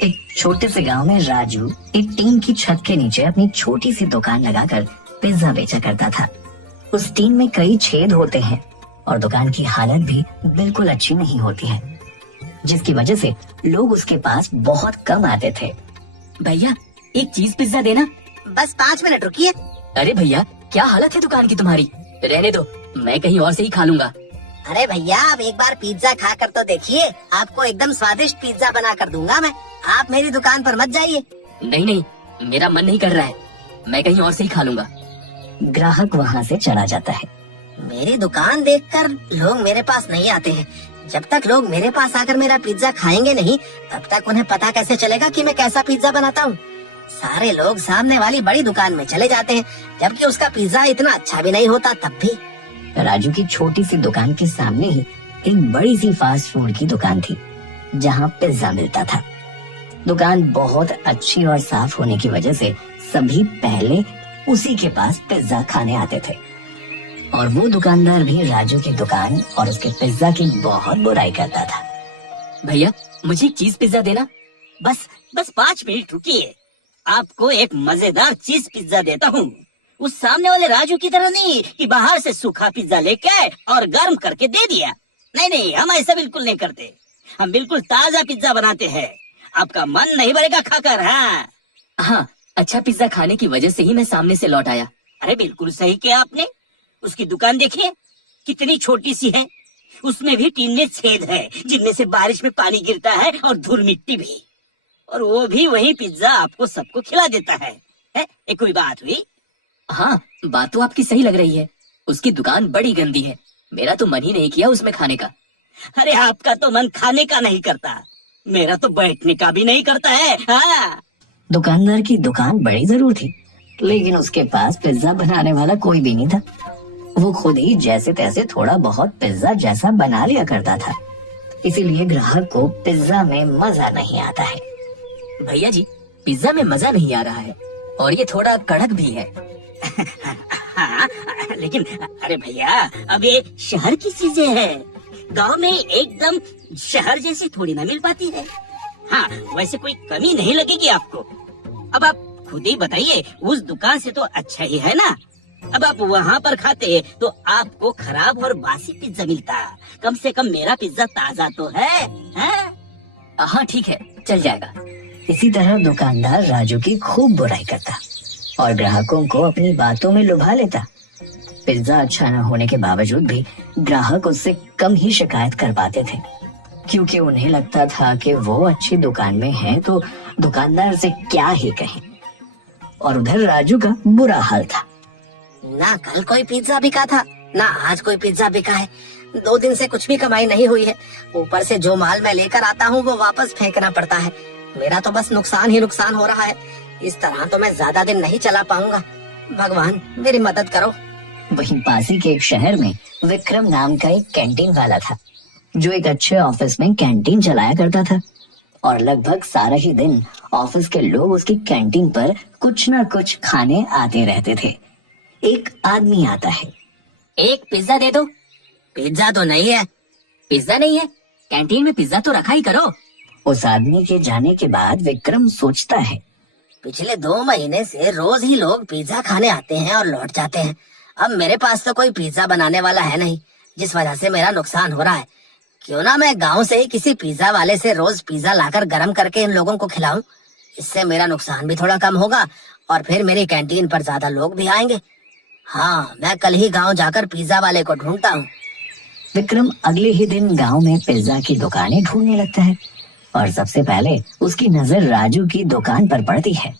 एक छोटे से गांव में राजू एक टीन की छत के नीचे अपनी छोटी सी दुकान लगाकर पिज्जा बेचा करता था। उस टीन में कई छेद होते हैं और दुकान की हालत भी बिल्कुल अच्छी नहीं होती है, जिसकी वजह से लोग उसके पास बहुत कम आते थे। भैया एक चीज पिज्जा देना। बस 5 मिनट रुकिए। अरे भैया क्या हालत है दुकान की तुम्हारी, रहने दो, मैं कहीं और से ही खा लूंगा। अरे भैया आप एक बार पिज्जा खा कर तो देखिए, आपको एकदम स्वादिष्ट पिज्जा बना कर दूंगा मैं। आप मेरी दुकान पर मत जाइए। नहीं नहीं, मेरा मन नहीं कर रहा है, मैं कहीं और से ही खा लूंगा। ग्राहक वहाँ से चला जाता है। मेरी दुकान देखकर लोग मेरे पास नहीं आते हैं। जब तक लोग मेरे पास आकर मेरा पिज्जा खाएंगे नहीं, तब तक उन्हें पता कैसे चलेगा कि मैं कैसा पिज्जा बनाता हूँ। सारे लोग सामने वाली बड़ी दुकान में चले जाते हैं, जबकि उसका पिज्जा इतना अच्छा भी नहीं होता। तब भी राजू की छोटी सी दुकान के सामने ही एक बड़ी सी फास्ट फूड की दुकान थी, जहाँ पिज्जा मिलता था। दुकान बहुत अच्छी और साफ होने की वजह से सभी पहले उसी के पास पिज्जा खाने आते थे, और वो दुकानदार भी राजू की दुकान और उसके पिज्जा की बहुत बुराई करता था। भैया मुझे एक चीज पिज्जा देना। बस 5 मिनट रुकिए, आपको एक मजेदार चीज पिज्जा देता हूँ। उस सामने वाले राजू की तरह नहीं कि बाहर से सूखा पिज्जा लेके आए और गर्म करके दे दिया। नहीं नहीं, हम ऐसा बिल्कुल नहीं करते। हम बिल्कुल ताजा पिज्जा बनाते हैं, आपका मन नहीं भरेगा खाकर। हाँ, अच्छा पिज्जा खाने की वजह से ही मैं सामने से लौट आया। अरे बिल्कुल सही किया आपने। उसकी दुकान देखिए कितनी छोटी सी है, उसमें भी टीन में छेद है जिनमें से बारिश में पानी गिरता है और धूल मिट्टी भी, और वो भी वही पिज्जा आपको सबको खिला देता है। ये कोई बात हुई? हाँ, बात तो आपकी सही लग रही है। उसकी दुकान बड़ी गंदी है, मेरा तो मन ही नहीं किया उसमें खाने का। अरे आपका तो मन खाने का नहीं करता, मेरा तो बैठने का भी नहीं करता है। हाँ। दुकानदार की दुकान बड़ी जरूर थी, लेकिन उसके पास पिज्जा बनाने वाला कोई भी नहीं था। वो खुद ही जैसे तैसे थोड़ा बहुत पिज्जा जैसा बना लिया करता था, इसीलिए ग्राहक को पिज्जा में मजा नहीं आता है। भैया जी पिज्जा में मजा नहीं आ रहा है, और ये थोड़ा कड़क भी है। हाँ, लेकिन अरे भैया अब ये शहर की चीजें हैं, गांव में एकदम शहर जैसी थोड़ी ना मिल पाती है। हाँ, वैसे कोई कमी नहीं लगेगी आपको। अब आप खुद ही बताइए, उस दुकान से तो अच्छा ही है ना। अब आप वहाँ पर खाते तो आपको खराब और बासी पिज्जा मिलता, कम से कम मेरा पिज्जा ताजा तो है। हाँ ठीक है, चल जाएगा। इसी तरह दुकानदार राजू की खूब बुराई करता और ग्राहकों को अपनी बातों में लुभा लेता। पिज्जा अच्छा न होने के बावजूद भी ग्राहक उससे कम ही शिकायत कर पाते थे, क्योंकि उन्हें लगता था कि वो अच्छी दुकान में है तो दुकानदार से क्या ही कहें। और उधर राजू का बुरा हाल था। ना कल कोई पिज्जा बिका था, ना आज कोई पिज्जा बिका है। 2 दिन से कुछ भी कमाई नहीं हुई है। ऊपर से जो माल मैं लेकर आता हूँ वो वापस फेंकना पड़ता है। मेरा तो बस नुकसान ही नुकसान हो रहा है। इस तरह तो मैं ज्यादा दिन नहीं चला पाऊंगा। भगवान मेरी मदद करो। वहीं पास ही के एक शहर में विक्रम नाम का एक कैंटीन वाला था, जो एक अच्छे ऑफिस में कैंटीन चलाया करता था, और लगभग सारा ही दिन ऑफिस के लोग उसकी कैंटीन पर कुछ न कुछ खाने आते रहते थे। एक आदमी आता है। एक पिज्जा दे दो। पिज्जा तो नहीं है। पिज्जा नहीं है? कैंटीन में पिज्जा तो रखा ही करो। उस आदमी के जाने के बाद विक्रम सोचता है, पिछले 2 महीने से रोज ही लोग पिज्जा खाने आते हैं और लौट जाते हैं। अब मेरे पास तो कोई पिज्जा बनाने वाला है नहीं, जिस वजह से मेरा नुकसान हो रहा है। क्यों ना मैं गांव से ही किसी पिज्जा वाले से रोज पिज्जा लाकर गर्म करके इन लोगों को खिलाऊं। इससे मेरा नुकसान भी थोड़ा कम होगा और फिर मेरी कैंटीन पर ज्यादा लोग भी आएंगे। हाँ, मैं कल ही गांव जाकर पिज्जा वाले को ढूंढता हूँ। विक्रम अगले ही दिन गांव में पिज्जा की दुकानें ढूंढने लगता है, और सबसे पहले उसकी नजर राजू की दुकान पर पड़ती है।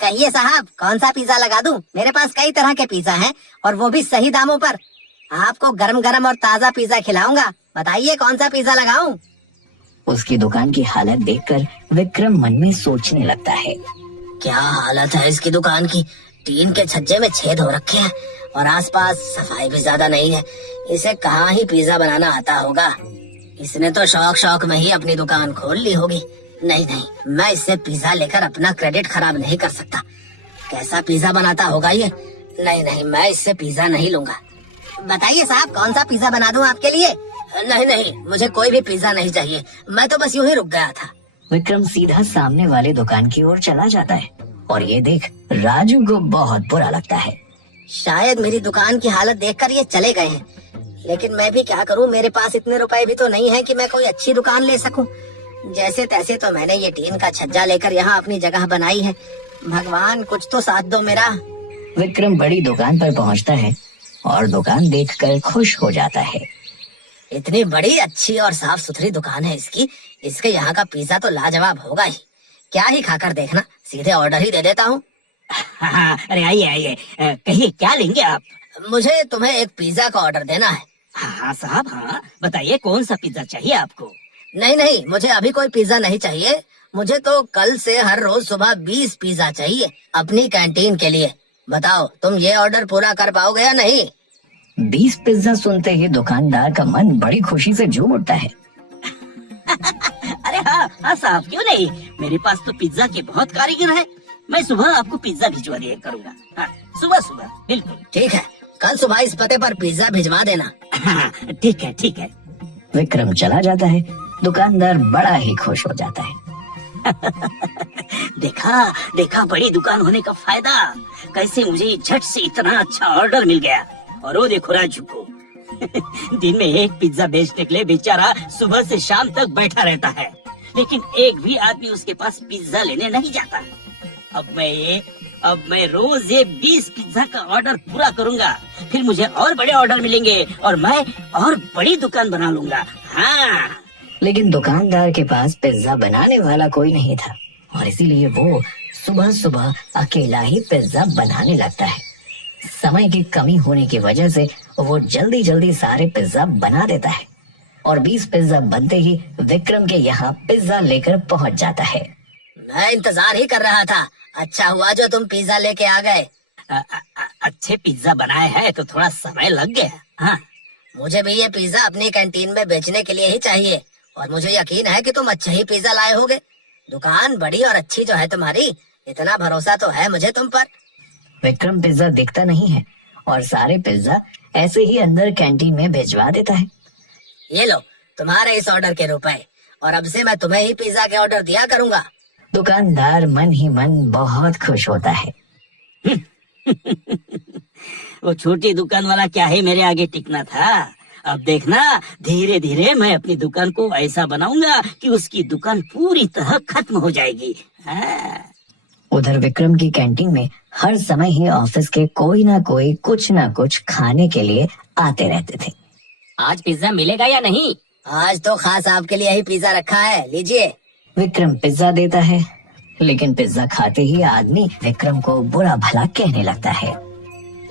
कहिए साहब, कौन सा पिज्जा लगा दूं? मेरे पास कई तरह के पिज्जा हैं और वो भी सही दामों पर। आपको गरम गरम और ताजा पिज्जा खिलाऊंगा। बताइए कौन सा पिज्जा लगाऊं? उसकी दुकान की हालत देखकर विक्रम मन में सोचने लगता है, क्या हालत है इसकी दुकान की। टीन के छज्जे में छेद हो रखे हैं और आसपास सफाई भी ज्यादा नहीं है। इसे कहाँ ही पिज्जा बनाना आता होगा। इसने तो शौक शौक में ही अपनी दुकान खोल ली होगी। नहीं नहीं, मैं इससे पिज्जा लेकर अपना क्रेडिट खराब नहीं कर सकता। कैसा पिज्जा बनाता होगा ये। नहीं नहीं, मैं इससे पिज्जा नहीं लूंगा। बताइए साहब, कौन सा पिज्जा बना दूं आपके लिए? नहीं नहीं, मुझे कोई भी पिज्जा नहीं चाहिए। मैं तो बस यूं ही रुक गया था। विक्रम सीधा सामने वाले दुकान की ओर चला जाता है और ये देख राजू को बहुत बुरा लगता है। शायद मेरी दुकान की हालत देखकर ये चले गए हैं, लेकिन मैं भी क्या करूं, मेरे पास इतने रुपए भी तो नहीं है कि मैं कोई अच्छी दुकान ले सकूं। जैसे तैसे तो मैंने ये टीन का छज्जा लेकर यहाँ अपनी जगह बनाई है। भगवान कुछ तो साथ दो मेरा। विक्रम बड़ी दुकान पर पहुंचता है और दुकान देखकर खुश हो जाता है। इतनी बड़ी अच्छी और साफ सुथरी दुकान है इसकी। इसके यहाँ का पिज्जा तो लाजवाब होगा ही। क्या ही खाकर देखना, सीधे ऑर्डर ही दे देता हूँ। हाँ, अरे आइए आइए, कहिए क्या लेंगे आप? मुझे तुम्हें एक पिज्जा का ऑर्डर देना है। हाँ साहब, हाँ बताइए कौन सा पिज्जा चाहिए आपको? नहीं नहीं, मुझे अभी कोई पिज्जा नहीं चाहिए। मुझे तो कल से हर रोज सुबह 20 पिज्जा चाहिए अपनी कैंटीन के लिए। बताओ तुम ये ऑर्डर पूरा कर पाओगे या नहीं? 20 पिज्जा सुनते ही दुकानदार का मन बड़ी खुशी से झूम उठता है। अरे हाँ हाँ साहब, क्यों नहीं, मेरे पास तो पिज्जा के बहुत कारीगर हैं। मैं सुबह आपको पिज्जा भिजवा दिया करूँगा। हाँ, सुबह सुबह बिल्कुल। ठीक है, कल सुबह इस पते पर पिज्जा भिजवा देना। हाँ, ठीक है ठीक है। विक्रम चला जाता है। दुकानदार बड़ा ही खुश हो जाता है। देखा देखा बड़ी दुकान होने का फायदा। कैसे मुझे झट से इतना अच्छा ऑर्डर मिल गया। और वो देखो राजू को दिन में एक पिज्जा बेचने के लिए बेचारा सुबह से शाम तक बैठा रहता है, लेकिन एक भी आदमी उसके पास पिज्जा लेने नहीं जाता। अब मैं रोज ये 20 पिज्जा का ऑर्डर पूरा करूंगा, फिर मुझे और बड़े ऑर्डर मिलेंगे और मैं और बड़ी दुकान बना लूंगा। हाँ, लेकिन दुकानदार के पास पिज्जा बनाने वाला कोई नहीं था और इसीलिए वो सुबह सुबह अकेला ही पिज्जा बनाने लगता है। समय की कमी होने की वजह से वो जल्दी जल्दी सारे पिज्जा बना देता है और 20 पिज्जा बनते ही विक्रम के यहाँ पिज्जा लेकर पहुँच जाता है। मैं इंतजार ही कर रहा था। अच्छा हुआ जो तुम पिज्जा लेके आ गए। अच्छे पिज्जा बनाए हैं तो थोड़ा समय लग गया। हाँ, मुझे भी ये पिज्जा अपनी कैंटीन में बेचने के लिए ही चाहिए और मुझे यकीन है कि तुम अच्छे ही पिज्जा लाए होगे। दुकान बड़ी और अच्छी जो है तुम्हारी, इतना भरोसा तो है मुझे तुम पर। विक्रम पिज्जा दिखता नहीं है और सारे पिज्जा ऐसे ही अंदर कैंटीन में भिजवा देता है। ये लो तुम्हारे इस ऑर्डर के रुपए, और अब से मैं तुम्हें ही पिज्जा के ऑर्डर दिया करूंगा। दुकानदार मन ही मन बहुत खुश होता है। वो छोटी दुकान वाला क्या है मेरे आगे टिकना था। अब देखना, धीरे धीरे मैं अपनी दुकान को ऐसा बनाऊंगा कि उसकी दुकान पूरी तरह खत्म हो जाएगी। हाँ। उधर विक्रम की कैंटीन में हर समय ही ऑफिस के कोई ना कुछ खाने के लिए आते रहते थे। आज पिज्जा मिलेगा या नहीं? आज तो खास आपके लिए ही पिज्जा रखा है, लीजिए। विक्रम पिज्जा देता है, लेकिन पिज्जा खाते ही आदमी विक्रम को बुरा भला कहने लगता है।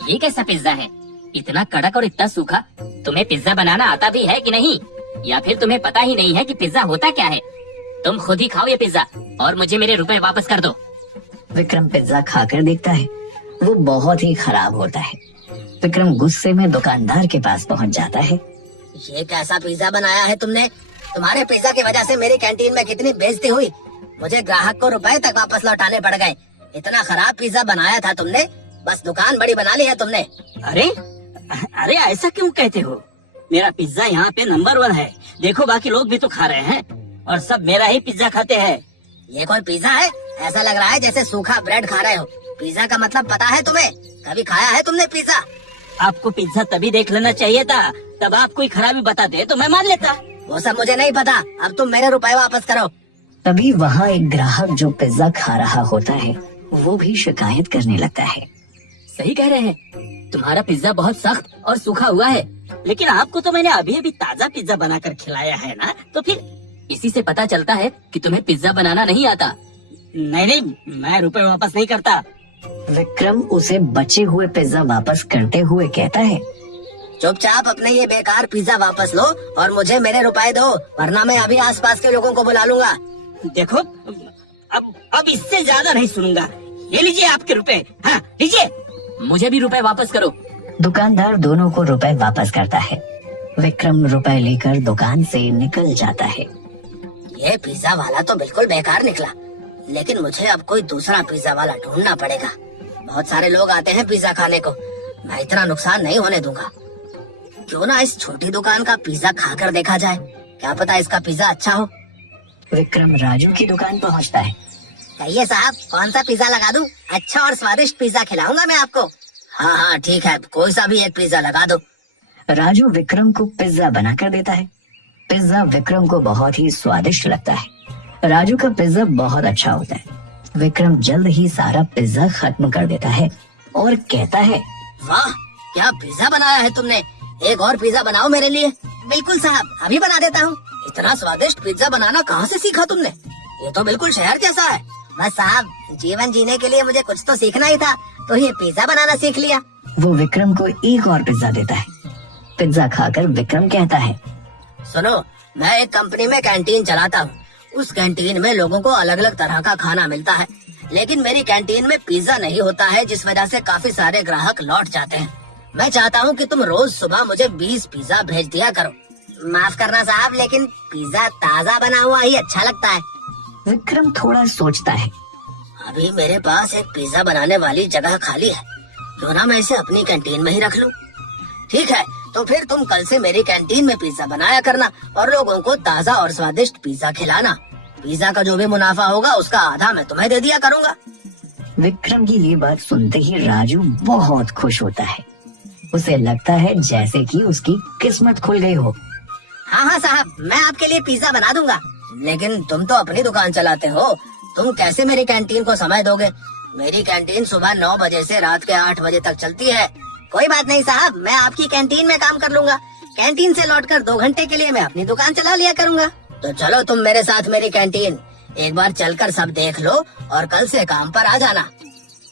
ये कैसा पिज्जा है, इतना कड़क और इतना सूखा? तुम्हें पिज्जा बनाना आता भी है कि नहीं, या फिर तुम्हें पता ही नहीं है कि पिज्जा होता क्या है? तुम खुद ही खाओ ये पिज्जा और मुझे मेरे रुपए वापस कर दो। विक्रम पिज्जा खाकर देखता है, वो बहुत ही खराब होता है। विक्रम गुस्से में दुकानदार के पास पहुंच जाता है। ये कैसा पिज्जा बनाया है तुमने? तुम्हारे पिज्जा की वजह से मेरी कैंटीन में कितनी बेइज्जती हुई। मुझे ग्राहक को रुपए तक वापस लौटाने पड़ गए। इतना खराब पिज्जा बनाया था तुमने, बस दुकान बड़ी बना ली है तुमने। अरे अरे ऐसा क्यों कहते हो? मेरा पिज्जा यहाँ पे नंबर 1 है। देखो बाकी लोग भी तो खा रहे हैं और सब मेरा ही पिज्जा खाते हैं। ये कोई पिज्जा है? ऐसा लग रहा है जैसे सूखा ब्रेड खा रहे हो। पिज्जा का मतलब पता है तुम्हें? कभी खाया है तुमने पिज्जा? आपको पिज्जा तभी देख लेना चाहिए था, तब आप कोई खराबी बताते तो मैं मान लेता। वो सब मुझे नहीं पता, अब तुम मेरे रुपए वापस करो। तभी वहाँ एक ग्राहक जो पिज्जा खा रहा होता है वो भी शिकायत करने लगता है। सही कह रहे हैं, तुम्हारा पिज्जा बहुत सख्त और सूखा हुआ है। लेकिन आपको तो मैंने अभी अभी ताजा पिज्जा बनाकर खिलाया है ना, तो फिर इसी से पता चलता है कि तुम्हें पिज्जा बनाना नहीं आता। नहीं, मैं रुपए वापस नहीं करता। विक्रम उसे बचे हुए पिज्जा वापस करते हुए कहता है, चुपचाप अपने ये बेकार पिज्जा वापस लो और मुझे मेरे रुपए दो, वरना मैं अभी आसपास के लोगों को बुला लूंगा। देखो अब इससे ज्यादा नहीं सुनूंगा। ये लीजिए आपके रुपए। हाँ लीजिए। मुझे भी रुपए वापस करो। दुकानदार दोनों को रुपए वापस करता है। विक्रम रुपए लेकर दुकान से निकल जाता है। ये पिज्जा वाला तो बिल्कुल बेकार निकला, लेकिन मुझे अब कोई दूसरा पिज्जा वाला ढूंढना पड़ेगा। बहुत सारे लोग आते हैं पिज्जा खाने को, मैं इतना नुकसान नहीं होने दूंगा। क्यों ना इस छोटी दुकान का पिज्जा खाकर देखा जाए, क्या पता इसका पिज्जा अच्छा हो। विक्रम राजू की दुकान पहुंचता है। कहिए साहब, कौन सा पिज्जा लगा दूं? अच्छा और स्वादिष्ट पिज्जा खिलाऊंगा मैं आपको। हाँ हाँ ठीक है, कोई सा भी एक पिज्जा लगा दो। राजू विक्रम को पिज्जा बनाकर देता है। पिज्जा विक्रम को बहुत ही स्वादिष्ट लगता है। राजू का पिज्जा बहुत अच्छा होता है। विक्रम जल्द ही सारा पिज्जा खत्म कर देता है और कहता है, वाह क्या पिज्जा बनाया है तुमने, एक और पिज्जा बनाओ मेरे लिए। बिल्कुल साहब, अभी बना देता हूँ। इतना स्वादिष्ट पिज्जा बनाना कहाँ से सीखा तुमने? ये तो बिल्कुल शहर जैसा है। बस साहब, जीवन जीने के लिए मुझे कुछ तो सीखना ही था, तो ये पिज्जा बनाना सीख लिया। वो विक्रम को एक और पिज्जा देता है। पिज्जा खाकर विक्रम कहता है, सुनो, मैं एक कंपनी में कैंटीन चलाता हूँ। उस कैंटीन में लोगों को अलग अलग तरह का खाना मिलता है, लेकिन मेरी कैंटीन में पिज्जा नहीं होता है, जिस वजह से काफी सारे ग्राहक लौट जाते हैं। मैं चाहता हूँ कि तुम रोज सुबह मुझे 20 पिज्जा भेज दिया करो। माफ करना साहब, लेकिन पिज्जा ताज़ा बना हुआ ही अच्छा लगता है। विक्रम थोड़ा सोचता है। अभी मेरे पास एक पिज्जा बनाने वाली जगह खाली है, क्यों ना मैं इसे अपनी कैंटीन में ही रख लूं? ठीक है, तो फिर तुम कल से मेरी कैंटीन में पिज्जा बनाया करना और लोगों को ताज़ा और स्वादिष्ट पिज्जा खिलाना। पिज्जा का जो भी मुनाफा होगा उसका आधा मैं तुम्हें दे दिया करूँगा। विक्रम की ये बात सुनते ही राजू बहुत खुश होता है। उसे लगता है जैसे कि उसकी किस्मत खुल गई हो। हाँ हाँ साहब, मैं आपके लिए पिज्जा बना दूंगा, लेकिन तुम तो अपनी दुकान चलाते हो, तुम कैसे मेरी कैंटीन को समय दोगे? मेरी कैंटीन सुबह 9 बजे से रात के 8 बजे तक चलती है। कोई बात नहीं साहब, मैं आपकी कैंटीन में काम कर लूंगा। कैंटीन से लौटकर 2 घंटे के लिए मैं अपनी दुकान चला लिया करूंगा। तो चलो तुम मेरे साथ मेरी कैंटीन एक बार चलकर सब देख लो और कल से काम पर आ जाना।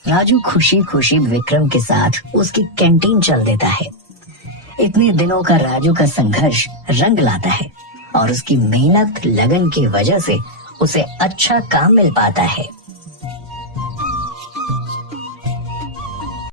राजू खुशी खुशी विक्रम के साथ उसकी कैंटीन चल देता है। इतने दिनों का राजू का संघर्ष रंग लाता है और उसकी मेहनत लगन की वजह से उसे अच्छा काम मिल पाता है।